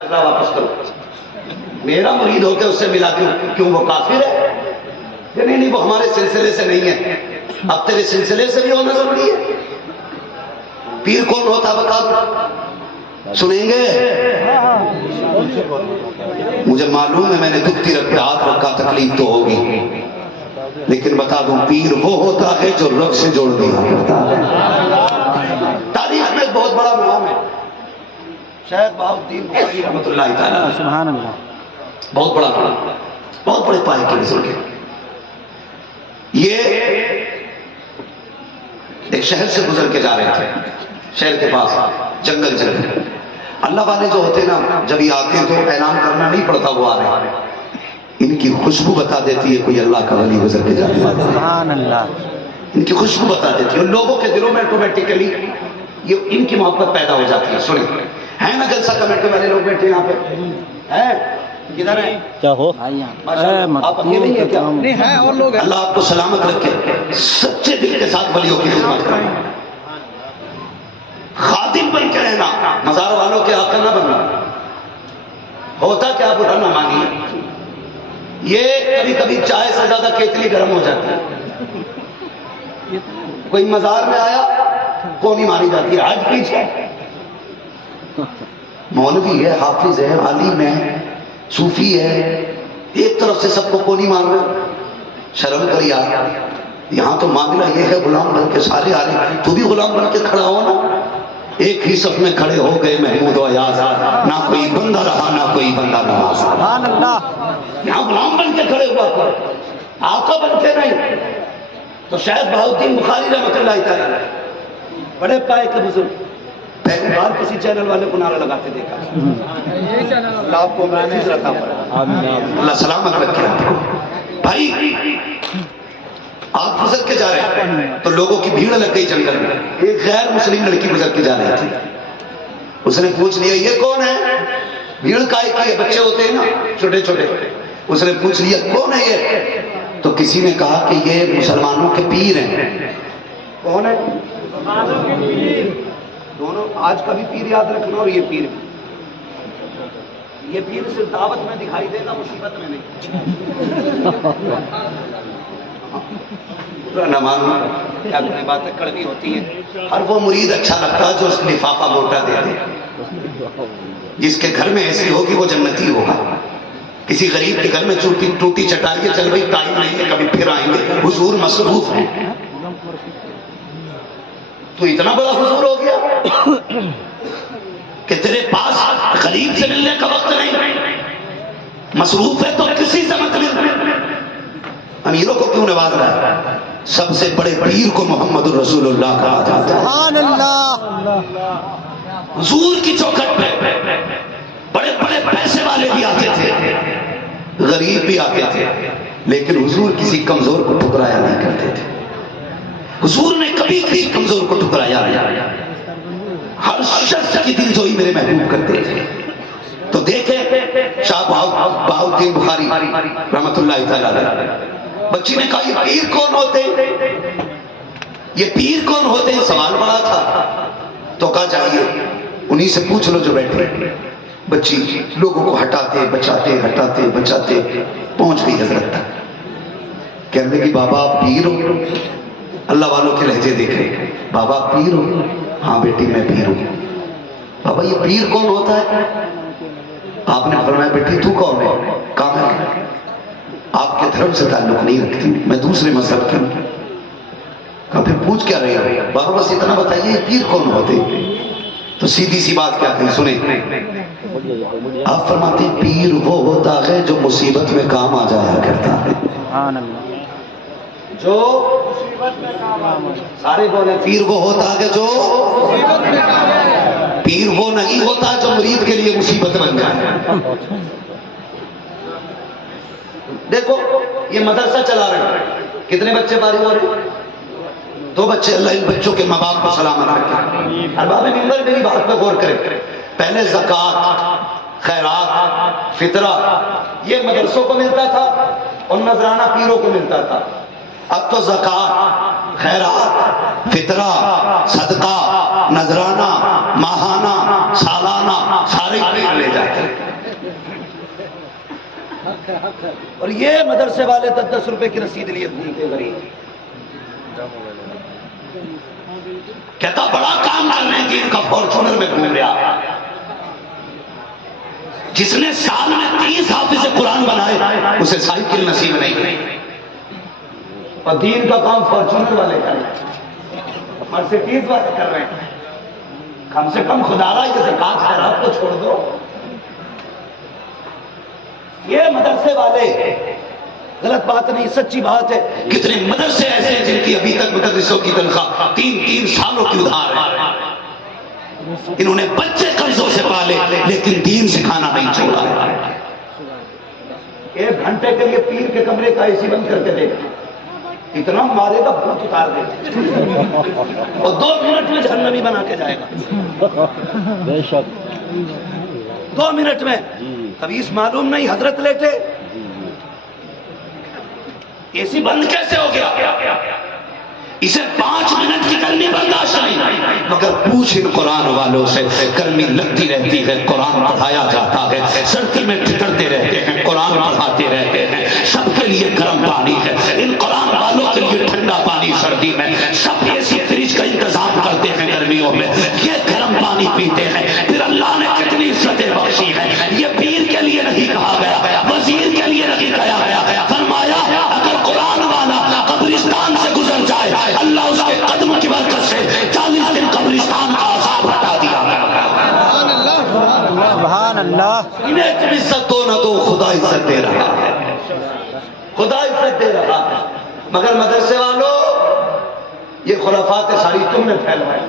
واپس کرو، میرا مرید ہو کے اس سے ملا کیوں وہ کافر ہے؟ کہ نہیں وہ ہمارے سلسلے سے نہیں ہے. اب تیرے سلسلے سے بھی ہونا ضروری ہے. پیر کون ہوتا بتا دو، سنیں گے؟ مجھے معلوم ہے میں نے دکھتی رکھ پہ ہاتھ رکھا، تکلیف تو ہوگی، لیکن بتا دوں پیر وہ ہوتا ہے جو رب سے جوڑ دیا کرتا ہے. تاریخ میں ایک بہت بڑا نام ہے شاید بہاؤالدین بخاری رحمۃ اللہ تعالیٰ. سبحان اللہ. بہت بڑا نام، بہت بڑے پائے کے بزرگ ہیں. یہ ایک شہر سے گزر کے جا رہے تھے، شہر کے پاس جنگل جنگل. اللہ والے جو ہوتے نا جب یہ آتے ہیں تو اعلان کرنا نہیں پڑتا وہ آ رہے ہیں، ان کی خوشبو بتا دیتی ہے کوئی اللہ کا ولی گزر کے جاتا ہے. سبحان اللہ. ان کی خوشبو بتا دیتی ہے اور لوگوں کے دلوں میں آٹومیٹکلی یہ ان کی محبت پیدا ہو جاتی ہے. سنیں ہے نا جلسہ کمیٹی والے لوگ بیٹھے یہاں پہ ہیں، کدھر ہیں؟ کیا ہو آپ اکیلے ہی ہیں کیا؟ نہیں ہے اور لوگ ہیں. اللہ آپ کو سلامت رکھے، سچے دل کے ساتھ ولیوں کی خدمت کریں، خادم بن کے رہنا، مزار والوں کے آقا نہ بننا. ہوتا کیا برا نہ مانیے، یہ کبھی کبھی چائے سے زیادہ کیتلی گرم ہو جاتی ہے. کوئی مزار میں آیا کونی ماری جاتی ہے، آج پیچھے مولوی ہے، حافظ ہے، عالم ہے، صوفی ہے، ایک طرف سے سب کو کونی مار رہے. شرم کر یار، یہاں تو معاملہ یہ ہے غلام بن کے سارے آ رہے، تو بھی غلام بن کے کھڑا ہو نا. ایک ہی صف میں کھڑے ہو گئے محمود و ایاز، نہ کوئی بندہ رہا نہ کوئی بندہ نماز. سبحان اللہ. یہاں غلام بن کے کھڑے ہوا کرو، آقا بن کے نہیں. تو شاید بہاؤالدین بخاری رحمۃ اللہ تعالیٰ بڑے پائے کے بزرگ، پہلی بار کسی چینل والے کو نعرہ لگاتے دیکھا. اللہ آپ کو محفوظ رکھا پڑا، اللہ سلامت رکھے آپ کو. بھائی آپ گزر کے جا رہے ہیں تو لوگوں کی بھیڑ لگ گئی جنگل میں. ایک غیر مسلم لڑکی گزر کے جا رہی تھی، اس نے پوچھ لیا یہ کون ہے؟ بھیڑ کائے کی ہے، بچے ہوتے ہیں نا چھوٹے چھوٹے. اس نے پوچھ لیا کون ہے یہ؟ تو کسی نے کہا کہ یہ مسلمانوں کے پیر ہیں. کون ہے؟ مسلمانوں کے پیر. دونوں آج کا بھی پیر یاد رکھنا اور یہ پیر بھی. یہ پیر صرف دعوت میں دکھائی دے گا، مصیبت میں نہیں. نہ ماننا کیا کریں، باتیں کڑوی ہوتی ہیں. ہر وہ مرید اچھا لگتا ہے جو اس لفافہ موٹا دے دے. جس کے گھر میں ایسی ہوگی وہ جنتی ہوگا. کسی غریب کے گھر میں ٹوٹی چٹائی چل رہی، ٹائم نہیں ہے کبھی پھر آئیں گے، حضور مصروف ہیں. تو اتنا بڑا حضور ہو گیا کہ تیرے پاس غریب سے ملنے کا وقت نہیں، مصروف ہے تو کسی سے مت مل. امیروں کو کیوں نواز رہا ہے؟ سب سے بڑے پیر کو محمد الرسول اللہ کہا جاتا ہے. سبحان اللہ. حضور کی چوکھٹ پہ بڑے بڑے پیسے والے بھی آتے تھے، غریب بھی آتے تھے، لیکن حضور کسی کمزور کو ٹھکرایا نہیں کرتے تھے. حضور نے کبھی کسی کمزور کو ٹھکرایا نہیں، ہر شخص کی دل جوئی میرے محبوب کرتے تھے. تو دیکھیں شاہ بہاؤالدین بخاری رحمۃ اللہ تعالیٰ علیہ. بچی نے کہا یہ پیر کون ہوتے ہیں؟ یہ پیر کون ہوتے ہیں؟ سوال بڑا تھا. تو کہا چاہیے انہی سے پوچھ لو جو بیٹھے. بچی لوگوں کو ہٹاتے بچاتے ہٹاتے بچاتے پہنچ گئی حضرت تک. کہنے لگی بابا آپ پیر ہو؟ اللہ والوں کے لہجے دیکھے. بابا پیر ہو؟ ہاں بیٹی میں پیر ہوں. بابا یہ پیر کون ہوتا ہے؟ آپ نے فرمایا بیٹی تو کون ہے؟ کہا میں آپ کے دھرم سے تعلق نہیں رکھتی، میں دوسرے مذہب کی ہوں. کہا پھر پوچھ کیا رہے ہو؟ بابا بس اتنا بتائیے یہ پیر کون ہوتے؟ تو سیدھی سی بات کیا کہیں سنیں. آپ فرماتے ہیں پیر وہ ہوتا ہے جو مصیبت میں کام آ جایا کرتا ہے. سبحان اللہ. جو مصیبت میں کام آ جایا. سارے بولے پیر وہ ہوتا ہے جو مصیبت میں کام آ جایا. پیر وہ نہیں ہوتا جو مرید کے لیے مصیبت بن جائے. دیکھو یہ مدرسہ چلا رہے ہیں، کتنے بچے فارغ ہو رہے ہیں؟ 2 بچے. اللہ ان بچوں کے ماں باپ کو سلامت رکھے. ارباب منبر میری بات پہ غور کریں. پہلے زکوٰۃ، خیرات، فطرہ یہ مدرسوں کو ملتا تھا اور نذرانہ پیروں کو ملتا تھا. اب تو زکوٰۃ خیرات، فطرہ، صدقہ، نذرانہ، ماہانہ، سالانہ سارے پیر لے جاتے ہیں۔ اور یہ مدرسے والے 10 روپے کی رسید لیے گھومتے غریب۔ کہتا بڑا کام کر رہے ہیں کہ ان کا فارچونر میں گھوم رہا، جس نے سال میں 30 حافظ قرآن بنائے اسے سائیکل نصیب نہیں، اور دین کا کام فارچونر والے کر رہے ہیں، مرسیڈیز والے کر رہے ہیں۔ کم سے کم خدا را یہ زکات خیرات کو چھوڑ دو۔ یہ مدرسے والے، غلط بات نہیں، سچی بات ہے، کتنے مدرسے ایسے ہیں جن کی ابھی تک مدرسوں کی تنخواہ 3 سالوں کی ادھار ہے۔ انہوں نے بچے قرضوں سے پالے لیکن دین سکھانا نہیں چھوڑا۔ 1 گھنٹے کے لیے پیر کے کمرے کا اے سی بند کر کے دیکھا، اتنا مارے گا بھوت اتار دے اور 2 منٹ میں جہنمی بنا کے جائے گا۔ بے شک 2 منٹ میں۔ حدیث معلوم نہیں، حضرت لیٹے، اے سی بند کیسے ہو گیا؟ اسے 5 منٹ کی گرمی برداشت نہیں، مگر پوچھ ان قرآن والوں سے، گرمی لگتی رہتی ہے، قرآن پڑھایا جاتا ہے، سردی میں ٹھٹرتے رہتے ہیں، قرآن پڑھاتے رہتے ہیں، سب کے لیے گرم پانی ہے، ان قرآن والوں کے لیے ٹھنڈا پانی سردی میں، سب اے سی فریج کا انتظام کرتے ہیں گرمیوں میں، یہ گرم پانی پیتے ہیں۔ پھر اللہ نے کتنی عزتیں بخشی ہے، یہ پیر کے لیے نہیں کہا گیا، وزیر کے لیے نہیں کہا گیا، فرمایا اگر قرآن والا قبرستان سے گزر جائے اللہ اس کے قدم کی برکت سے 40 دن قبرستان کا عذاب ہٹا دیا۔ سبحان اللہ۔ انہیں تم عزت دو نہ دو، خدا عزت دے رہا ہے، خدا عزت دے رہا ہے۔ مگر مدرسے والوں، یہ خرافات ساری تم نے پھیلوائی،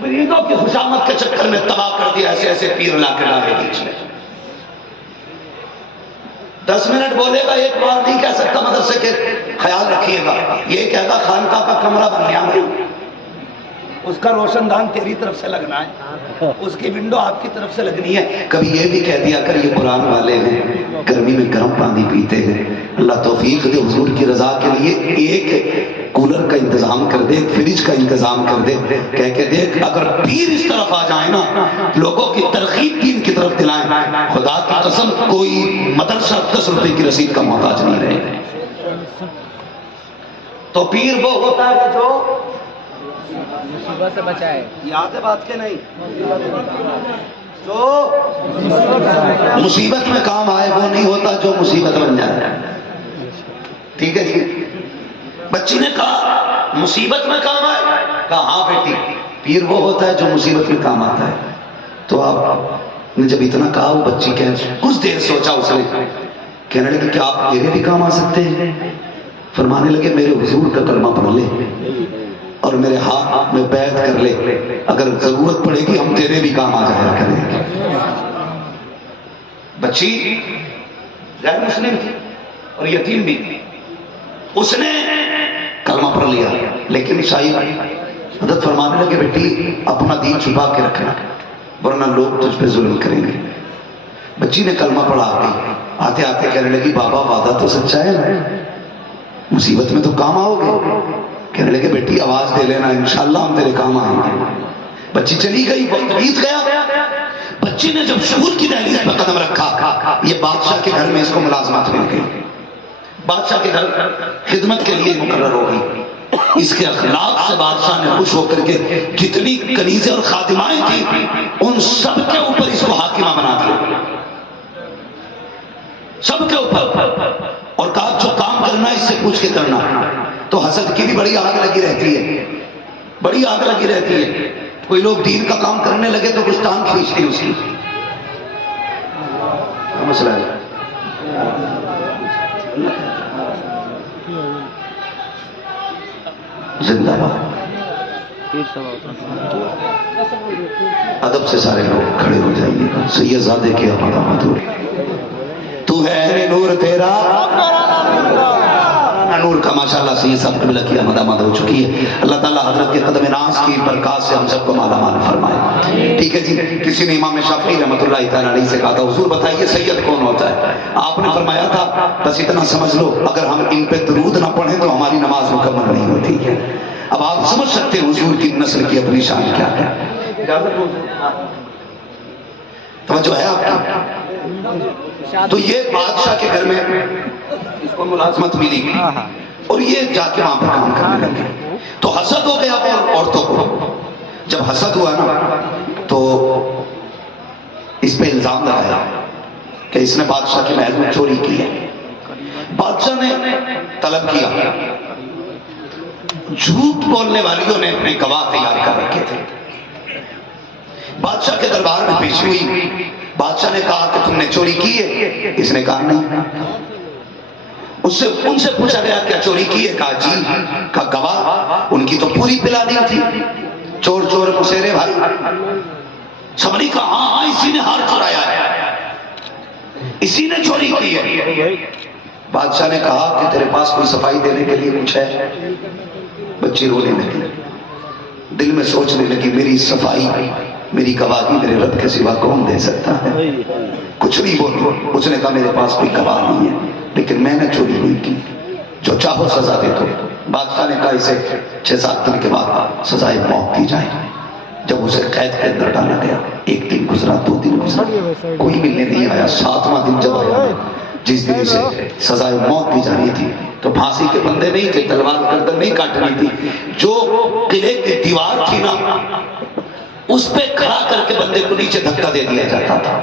مریدوں کی خوشامد کے چکر میں تباہ کر دیا، ایسے ایسے پیر لا کے ڈالے بیچ میں۔ 10 منٹ بولے گا، 1 بار نہیں کہہ سکتا مدرسے کے خیال رکھیے گا، یہ کہے گا خانقاہ کا کمرہ بنیا ہے، اس کا روشن دان تیری طرف سے لگنا ہے، اس کی ونڈو آپ کی طرف سے لگنی ہے۔ کبھی یہ بھی کہہ دیا کر یہ قرآن والے ہیں، گرمی میں گرم پانی پیتے ہیں، اللہ توفیق دے حضور کی رضا کے لیے ایک کولر کا انتظام کر دے، ایک فریج کا انتظام کر دے، کہہ کے دیکھ اگر پیر اس طرف آ جائیں نا، لوگوں کی ترغیب دین کی طرف دلائیں، خدا کی قسم کوئی مدرسہ 10 روپے کی رسید کا محتاج نہیں رہے۔ تو پیر وہ ہوتا ہے جو مصیبت سے بچائے، یاد ہے بات کے نہیں، جو مصیبت میں کام آئے، وہ نہیں ہوتا جو مصیبت بن جائے۔ ٹھیک ہے جی؟ بچی نے کہا مصیبت میں کام آئے، کہا ہاں بیٹی، پیر وہ ہوتا ہے جو مصیبت میں کام آتا ہے۔ تو آپ نے جب اتنا کہا، وہ بچی کچھ دیر سوچا، اس نے کہنے لگی کہ آپ میرے بھی کام آ سکتے ہیں؟ فرمانے لگے میرے حضور کا کلمہ پڑھ لے اور میرے ہاتھ میں بیعت کر لے، اگر ضرورت پڑے گی ہم تیرے بھی کام آ جایا کریں گے۔ بچی غیر مسلم تھی اور یتیم بھی تھی، اس نے کلمہ پڑھ لیا، لیکن شاہی حضرت فرمانے لگے بیٹی اپنا دین چھپا کے رکھنا ورنہ لوگ تجھ پہ ظلم کریں گے۔ بچی نے کلمہ پڑھا، آتے آتے کہنے لگی بابا وعدہ تو سچا ہے، مصیبت میں تو کام آؤ گے؟ کہنے لگے بیٹی آواز دے لینا، انشاءاللہ ہم تیرے کام آئیں گے۔ بچی چلی گئی، وقت بیت گیا، بچی نے جب شہود کی دہلیز پر قدم رکھا، یہ بادشاہ کے گھر میں اس کو ملازمت مل گئی، بادشاہ کے گھر خدمت کے لیے مقرر ہو گئی۔ اس کے اخلاق سے بادشاہ نے خوش ہو کر کے جتنی کنیزیں اور خادمائیں تھیں ان سب کے اوپر اس کو حاکمہ بنا دیا، سب کے اوپر، اور کہا جو کام کرنا ہے اس سے پوچھ کے کرنا۔ تو حسد کی بھی بڑی آگ لگی رہتی ہے، بڑی آگ لگی رہتی ہے، کوئی لوگ دین کا کام کرنے لگے تو کچھ ٹانگ کھینچتی اس کی، کیا مسئلہ ہے؟ زندہ باد۔ ادب سے سارے لوگ کھڑے ہو جائیے گا، سید زادے کی آمد ہو، تو ہے نور تیرا نور کا ماشاءاللہ سے یہ سب قبلہ کی آمد ہو چکی ہے. اللہ تعالیٰ حضرت کے قدم ناز کی برکات سے ہم سب کو مالا مال فرمائے. ٹھیک ہے جی. کسی نے امام شافعی رحمۃ اللہ تعالیٰ علیہ سے کہا تھا حضور بتائیے سید کون ہوتا ہے؟ آپ نے فرمایا تھا بس اتنا سمجھ لو اگر ہم ان پہ درود نہ پڑھیں تو ہماری نماز مکمل نہیں ہوتی ہے. اب آپ سمجھ سکتے ہیں حضور کی نسل کی اپنی شان کیا ہے. توجہ ہے آپ کی؟ تو یہ بادشاہ کے گھر میں اس کو ملازمت ملی اور یہ جا کے وہاں پر کام کرنے لگے. تو حسد ہو گیا عورتوں کو. جب حسد ہوا نا تو اس پہ الزام لگایا کہ اس نے بادشاہ کے محل میں چوری کی ہے. بادشاہ نے طلب کیا. جھوٹ بولنے والیوں نے اپنے گواہ تیار کر رکھے تھے. بادشاہ کے دربار میں پیش ہوئی. بادشاہ نے کہا کہ تم نے چوری کی ہے؟ اس نے کہا نہیں. ان سے پوچھا گیا کیا چوری کی ہے؟ کہا جی. کہا گواہ؟ ان کی تو پوری پلانی تھی. چور چور مسیرے بھائی. سمری کہا ہاں ہاں اسی نے ہار چرایا ہے, اسی نے چوری کی ہے. بادشاہ نے کہا کہ تیرے پاس کوئی صفائی دینے کے لیے کچھ ہے؟ بچی رونے لگی, دل میں سوچنے لگی میری صفائی میری گواہی میرے رب کے سوا کون دے سکتا ہے. کچھ نہیں بولو. اس نے کہا میرے پاس کوئی گواہ نہیں ہے لیکن میں نے چوری نہیں کی, جو چاہو سزا دے دو. بادشاہ نے کہا اسے 6-7 دن کے بعد سزائے موت دی جائے. جب اسے قید کے اندر ڈالا گیا 1 دن گزرا, 2 دن گزرا, کوئی ملنے نہیں آیا. 7واں دن جب آیا جس دن اسے سزائے موت دی جانی تھی تو پھانسی کے بندے نہیں تھے, تلوار گردن نہیں کاٹنی تھی. جو قلعے کی دیوار تھی نا اس پہ کھڑا کر کے بندے کو نیچے دھکا دے دیا جاتا تھا.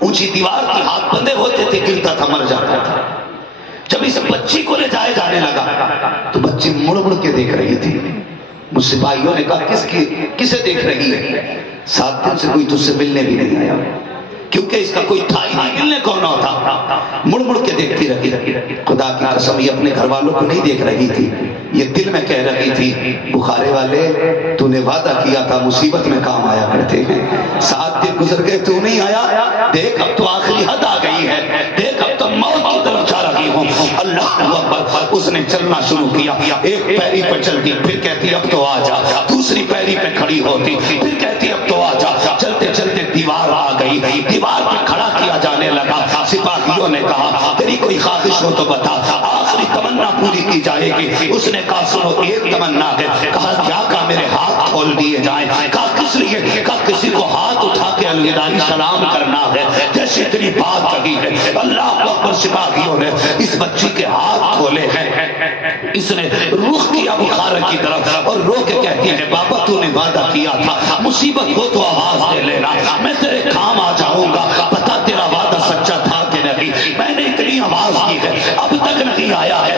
اونچی دیوار کی ہاتھ بندے ہوتے تھے, گرتا تھا مر جاتا تھا. جب اس بچی کو لے جائے جانے لگا تو بچی مڑ مڑ کے دیکھ رہی تھی. مجھ سپاہیوں نے کہا کسے دیکھ رہی ہے؟ 7 دن سے کوئی تجھ سے ملنے بھی نہیں آیا, کیونکہ اس کا کوئی تھا ہی نہیں, ملنے کون ہوتا. مڑ مڑ کے دیکھتی رہی. خدا کی قسم یہ اپنے گھر والوں کو نہیں دیکھ رہی تھی, یہ دل میں کہہ رہی تھی بخارے والے تو نے وعدہ کیا تھا مصیبت میں کام آیا کرتے ہیں. 7 دن گزر گئے تو نہیں آیا, دیکھ اب تو آخری حد آ گئی ہے, دیکھ اب تو موت کی طرف جا رہی ہوں. اللہ اکبر. اس نے چلنا شروع کیا. ایک پیری پہ چلتی, پھر کہتی اب تو آ جا. دوسری پیری پہ کھڑی ہوتی, پھر کہتی اب تو آ جا. چلتے چلتے دیوار آ گئی. دیوار پہ کھڑا کیا جانے لگا. سپاہیوں نے کہا تیری کوئی خواہش ہو تو بتا, آخری تمنا پوری کی جائے گی. اس نے کہا سنو ایک تمنا ہے. کہا کیا؟ کہا میرے ہاتھ کھول دیے جائیں. کہا کس لیے؟ کہا کسی کو ہاتھ اٹھا کے الوداعی سلام کرنا ہے. جیسے اتنی بات کہی ہے اللہ اکبر. سپاہیوں نے اس بچی کے ہاتھ کھولے ہیں. اس نے رخ کیا بخارے کی طرف اور رو کے کہتی ہے بابا تو نے وعدہ کیا تھا مصیبت ہو تو آواز دے لینا, میں تیرے کام آ جاؤں گا. بتا تیرا وعدہ سچا تھا کہ نہیں؟ میں نے اتنی آواز کی ہے اب تک نہیں آیا ہے.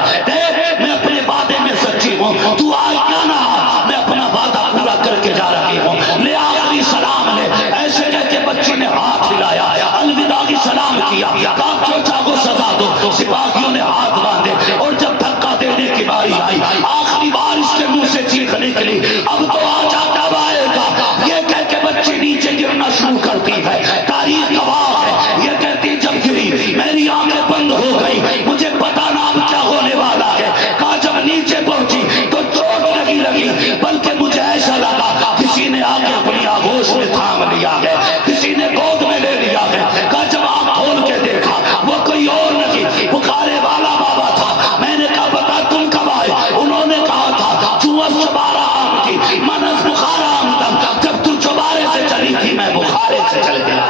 میں اپنے وعدے میں سچی ہوں, تو آج کیا نہ میں اپنا وعدہ پورا کر کے جا رہی ہوں. لے آخری سلام لے. ایسے کہہ کے بچی نے ہاتھ ہلایا, الوداع کی سلام کیا. کہا جو چاہو سزا دو. سپاہیوں نے ہاتھ باندھے اور جب دھکا دینے کی باری آئی آخری بار اس کے منہ سے چیخ نکلی اب تو آ جا کب آئے گا. یہ کہہ کے بچی نیچے گرنا شروع کرتی ہے. تاریخ گواہ ہے, یہ کہتی جب گری میری آنکھیں بند ہو گئی, مجھے پتا نہ اب کیا ہونے والا ہے. کہا جب نیچے پہنچی تو چوٹ نہیں لگی بلکہ مجھے ایسا لگا کسی نے آ کے اپنی آغوش میں تھام لیا ہے, کسی نے گود میں لے لیا ہے. کہا جب آنکھ کھول کے دیکھا وہ کوئی اور نہیں بخارے والا بابا تھا. میں نے کہا بتا تم کب آئے؟ انہوں نے کہا تھا چوس چبارہ آم کی منس بخارا آمدم. جب تو چبارے سے چلی تھی میں بخارے سے چل گیا.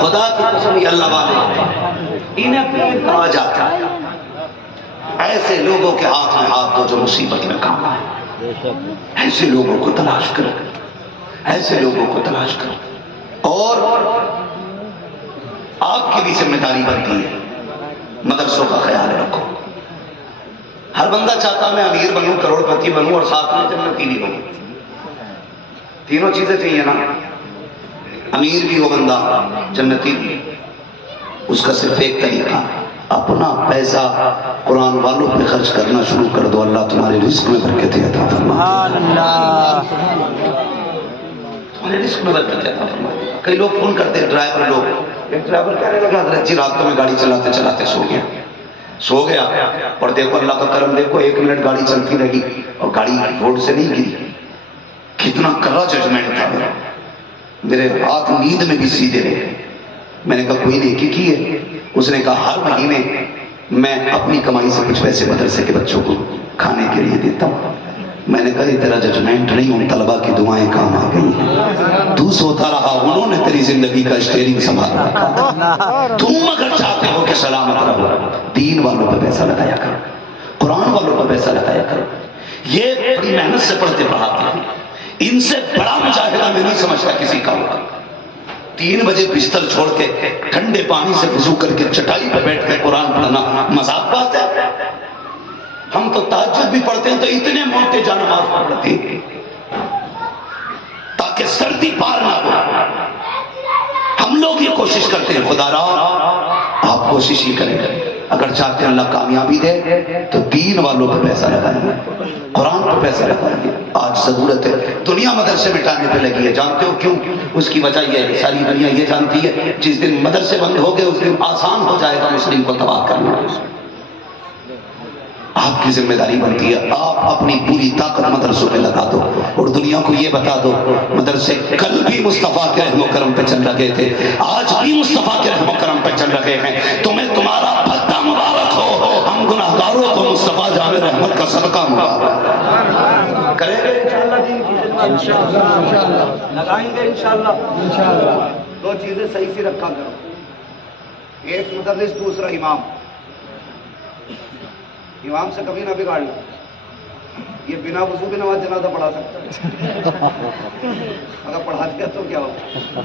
خدا کی قسم یہ اللہ والے انہیں پیر کہا جاتا ہے. ایسے لوگوں کے ہاتھ میں ہاتھ دو جو مصیبت میں کام آئے. ایسے لوگوں کو تلاش کرو, ایسے لوگوں کو تلاش کرو. اور آپ کی بھی ذمہ داری بنتی ہے مدرسوں کا خیال رکھو. ہر بندہ چاہتا میں امیر بنوں, کروڑ پتی بنوں اور ساتھ میں جنتی بھی بنوں. تینوں چیزیں چاہیے نا, امیر بھی ہو بندہ جنتی بھی. اس کا صرف ایک طریقہ اپنا پیسہ قرآن والوں پہ خرچ کرنا شروع کر دو, اللہ تمہارے رزق میں برکت عطا فرمائے. تمہارے رزق میں برکت عطا فرمائے. کئی لوگ فون کرتے ہیں ڈرائیور لوگ, ایک ڈرائیور کہنے لگا حضرت جی راتوں میں گاڑی چلاتے چلاتے سو گیا. سو گیا اور دیکھو اللہ کا کرم، دیکھو 1 منٹ گاڑی چلتی رہی اور گاڑی روڈ سے نہیں گری. کتنا کرا ججمنٹ تھا میرا، میرے ہاتھ نیند میں بھی سیدھے رہے. میں نے کہا کوئی نیکی کی ہے؟ اس نے کہا ہر مہینے میں اپنی کمائی سے کچھ پیسے مدرسے کے بچوں کو کھانے کے لیے دیتا ہوں. میں نے کہا یہ تیرا ججمنٹ نہیں، ان طلبا کی دعائیں کام آ گئی. تو سوتا رہا، انہوں نے تیری زندگی کا اسٹیئرنگ سنبھال رکھا تھا. تم اگر چاہتے ہو کہ سلامت رہو، دین والوں پہ پیسہ لگایا کرو، قرآن والوں پہ پیسہ لگایا کرو. یہ بڑی محنت سے پڑھتے پڑھاتے ہیں، ان سے بڑا مجاہدہ میں نہیں سمجھتا کسی کا ہوگا. 3 بجے بستر چھوڑ کے ٹھنڈے پانی سے وضو کر کے چٹائی پہ بیٹھ کے قرآن پڑھنا مذاق بات ہے؟ ہم تو تہجد بھی پڑھتے ہیں تو اتنے موٹے جا نماز پڑھتے ہیں تاکہ سردی پار نہ ہو. ہم لوگ یہ کوشش کرتے ہیں. خدا را آپ کوشش ہی کریں، اگر چاہتے ہیں اللہ کامیابی دے تو دین والوں پہ پیسہ لگائیں گے، قرآن پہ پیسہ لگائیں گے. آج ضرورت ہے. دنیا مدرسے مٹانے پہ لگی ہے، جانتے ہو کیوں؟ اس کی وجہ یہ ہے، ساری دنیا یہ جانتی ہے جس دن مدرسے بند ہو گئے اس دن آسان ہو جائے گا مسلم کو تباہ کرنا. آپ کی ذمہ داری بنتی ہے آپ اپنی پوری طاقت مدرسوں پہ لگا دو اور دنیا کو یہ بتا دو مدرسے کل بھی مصطفیٰ کے رحم و کرم پہ چل رہے تھے، آج بھی مصطفیٰ کے رحم و کرم پہ چل رہے ہیں. تمہیں تمہارا بھلا مبارک ہو، ہم گناہگاروں کو مصطفیٰ جان رحمت کا صدقہ مبارک کریں گے انشاءاللہ، لگائیں گے انشاءاللہ. 2 چیزیں صحیح سے رکھا کرو، ایک مدرس، دوسرا امام. امام سے کبھی نہ بگاڑ لو، یہ بنا وضو بھی نماز جنازہ پڑھا سکتا ہے، اگر پڑھا دیا تو کیا ہوگا.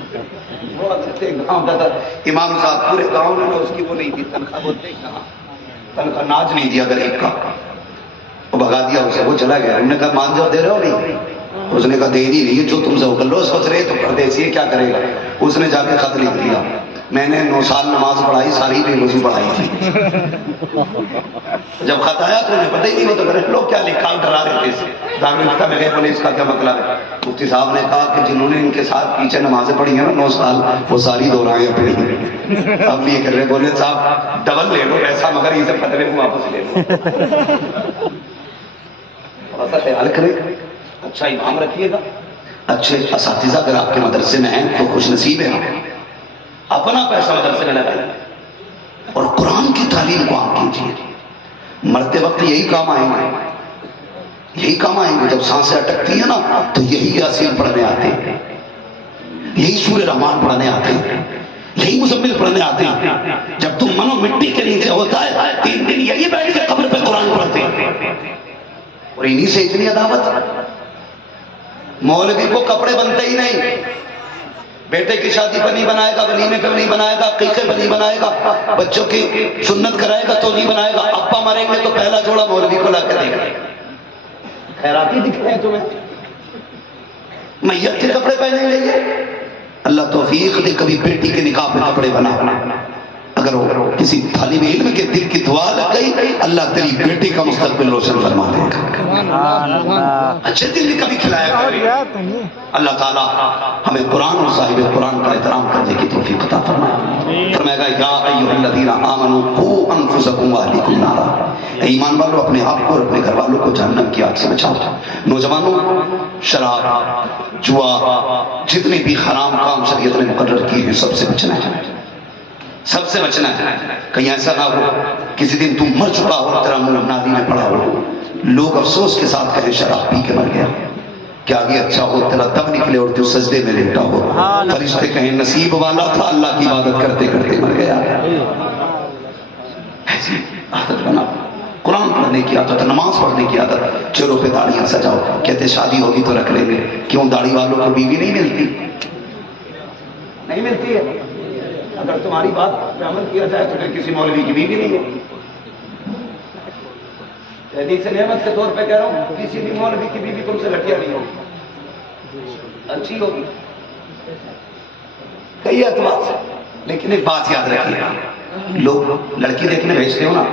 وہ حضرت گاؤں کا تھا امام صاحب، پورے گاؤں نے اس کی وہ نہیں دی تنخواہ، بولتے کہاں تنخواہ ناج نہیں دیا غریب کا، وہ بھگا دیا اسے، وہ چلا گیا. انہوں نے کہا مان جاؤ، دے رہے ہو نہیں؟ اس نے کہا دے نہیں رہی ہے، جو تم سے وہ کر لو. سوچ رہے تو پردیسی ہے کیا کرے گا. اس نے جا کے خط لکھ دیا، میں نے 9 سال نماز پڑھائی، ساری بے وضو پڑھائی تھی. جب خط آیا تو انہیں پتہ ہی نہیں، وہ تو میرے لوگ کیا لکھا ڈرا رہے تھے اسے. دارالفتہ میں گئے، بولے اس کا کیا مطلب ہے؟ مفتی صاحب نے کہا کہ جنہوں نے ان کے ساتھ پیچھے نمازیں پڑھی ہیں نا 9 سال، وہ ساری دہرائیں اپنی. اب یہ کر رہے، بولے صاحب ڈبل لے لو پیسہ مگر اسے فتوے کو واپس لے لو. تھوڑا سا خیال کریں، اچھا امام رکھیے گا، اچھے اساتذہ اگر آپ کے مدرسے میں ہیں تو خوش نصیب ہیں. اپنا پیسہ مدرسے میں لگائیں اور قرآن کی تعلیم کو عام کیجیے. مرتے وقت یہی کام آئیں گے، یہی کام آئیں گے. جب سانسیں اٹکتی ہیں نا تو یہی یاسین پڑھنے آتے ہیں، یہی سورہ رحمان پڑھنے آتے ہیں، یہی مزمل پڑھنے آتے ہیں. جب تم منو مٹی کے نیچے ہوتا ہے 3 دن یہی بیٹھ کے قبر پہ قرآن پڑھتے ہیں. اور انہی سے اتنی عداوت. مولوی کو کپڑے بنتے ہی نہیں، بیٹے کی شادی پر نہیں بنائے گا، ولیمے پہ نہیں بنائے گا، عقیقے پہ نہیں بنائے گا، بچوں کی سنت کرائے گا تو نہیں بنائے گا. ابا مریں گے تو پہلا جوڑا مولوی کو لا کے دے گا. خیراتی دکھتے ہیں تمہیں، میت کے کپڑے پہنے لیں گے. اللہ توفیق دے کبھی بیٹی کے نکاح پہ کپڑے بنا. اگر وہ کسی طالب علم کے دل کی دعا لگ گئی، اللہ تیری بیٹی کا مستقبل روشن فرما دے گا. اچھے دل نے کبھی کھلایا کرے. اللہ تعالیٰ ہمیں قرآن اور صاحب قرآن کا احترام کرنے کی توفیق عطا فرمائے. فرمائے گا یا ایھا الذین آمنوا قوا انفسکم واہلیکم نارا، اے ایمان والو اپنے آپ کو اور اپنے گھر والوں کو جہنم کی آگ سے بچاؤ. نوجوانوں، شراب، جوا، جتنے بھی حرام کام شریعت نے مقرر کیے ہیں سب سے بچنا ہے، سب سے بچنا ہے. کہیں ایسا نہ ہو کسی دن تم مر چکا ہو، تیرا منہ نالی میں پڑا ہو، لوگ افسوس کے ساتھ کہیں شراب پی کے مر گیا. کیا آگے اچھا ہو تیرا دم نکلے اور تو سجدے میں لیٹا ہو، فرشتے کہیں نصیب والا تھا، اللہ کی عبادت کرتے کرتے مر گیا. ایسی عادت بنا، قرآن پڑھنے کی عادت، نماز پڑھنے کی عادت. چلو پہ داڑیاں سجاؤ، کہتے شادی ہوگی تو رکھ لیں گے. کیوں داڑھی والوں کو بیوی نہیں ملتی؟ نہیں ملتی ہے. اگر تمہاری بات پہ عمل کیا جائے تو پھر کسی مولوی کی بیوی نہیں ہوگی. حدیث نعمت کے طور پہ کہہ رہا ہوں، کسی بھی مولوی کی بیوی تم سے گھٹیا نہیں ہوگی، اچھی ہوگی کئی اعتبار سے. لیکن ایک بات یاد رکھیے، لوگ لڑکی دیکھنے بھیجتے ہو نا،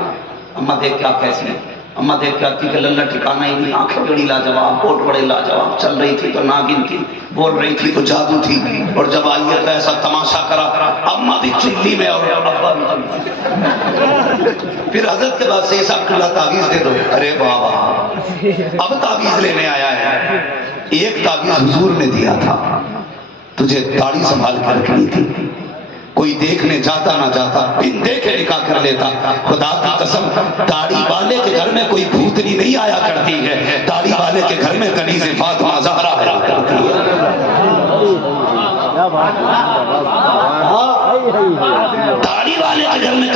اماں دیکھ کے آپ کیسی ہیں، اماں دیکھ کے آتی کہ للہ ٹھکانا ہی نہیں، آنکھیں بڑی لاجواب، ہوٹ بڑے لاجواب، چل رہی تھی تو ناگن تھی، بول رہی تھی تو جادو تھی، اور جب آئی ہے تو ایسا تماشا کرا. اماں بھی چلی میں اور ابا بھی چلی۔ پھر حضرت کے بعد سے صاحب کلا تعویذ دے دو، ارے بابا اب تعویذ لینے آیا ہے۔ ایک تعویذ حضور نے دیا تھا، تجھے داڑھی سنبھال کر رکھنی تھی، کوئی دیکھنے جاتا نہ جاتا بن دیکھے نکاح کر لیتا۔ خدا کی قسم داڑھی والے کے گھر میں کوئی بھوتنی نہیں آیا کرتی ہے، داڑھی والے کے گھر میں کنیز فاطمہ زہرا آیا کرتی ہے۔ داڑھی والے کے گھر میں